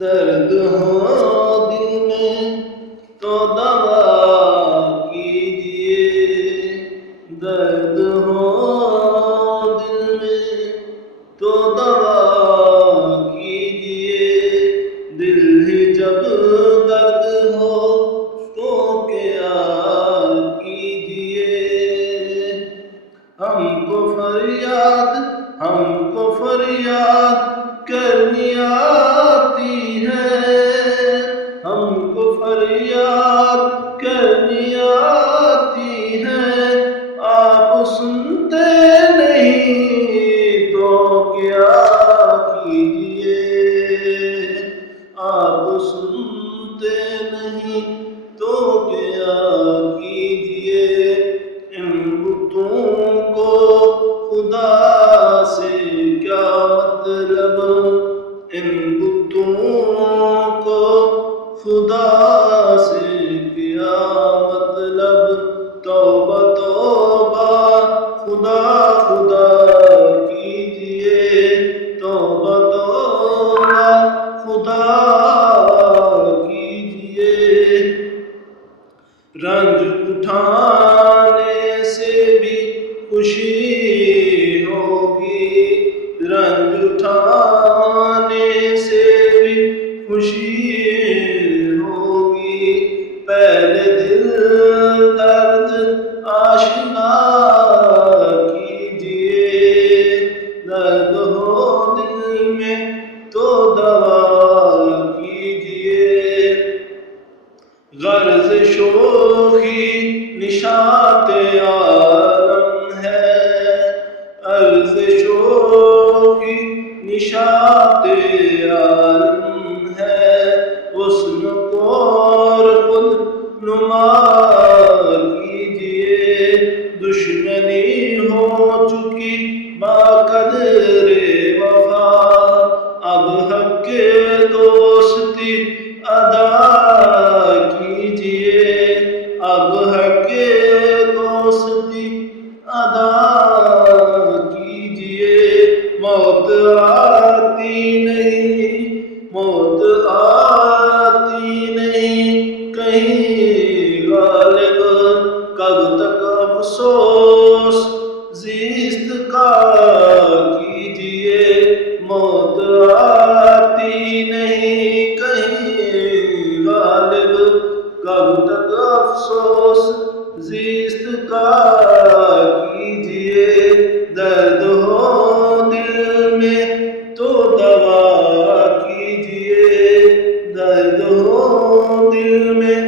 درد ہو دل میں تو دوا کیجیے، درد ہو دل میں تو دوا کیجیے، دل ہی جب درد ہو تو کیا کیجیے۔ ہم کو فریاد کرنی آتی ہے، ہم کو فریاد کرنی آتی ہے، آپ سنتے نہیں تو کیا کیجیے، آپ سنتے نہیں تو کیا کیجیے۔ ان بتوں کو خدا سے کیا مطلب، ان بتوں کو خدا سے کیا مطلب، توبہ توبہ خدا خدا کیجیے، توبہ توبہ خدا کیجیے۔ رنج اٹھانے سے بھی خوشی ہوگی، رنج اٹھانے سے بھی خوشی ہوگی، پہلے دل درد آشنا کیجیے، درد ہو دل میں تو دوا کیجیے۔ غرض شوخی نشاط عالم ہے، عرض شوخی نشاط عالم ہے، حسن اور خود نما کیجیے، دشمنی ہو چکی با قدر وفا، اب حق کے دوستی ادا کیجیے، اب حق کے دوستی ادا کیجیے۔ موت آتی نہیں، موت آتی نہیں کہیں غالب، کب تک افسوس زیست کا کیجیے، موت آتی نہیں کہیں غالب، کب تک افسوس زیست کا کیجیے۔ درد ہو دل میں تو دوا کیجیے، درد ہو دل میں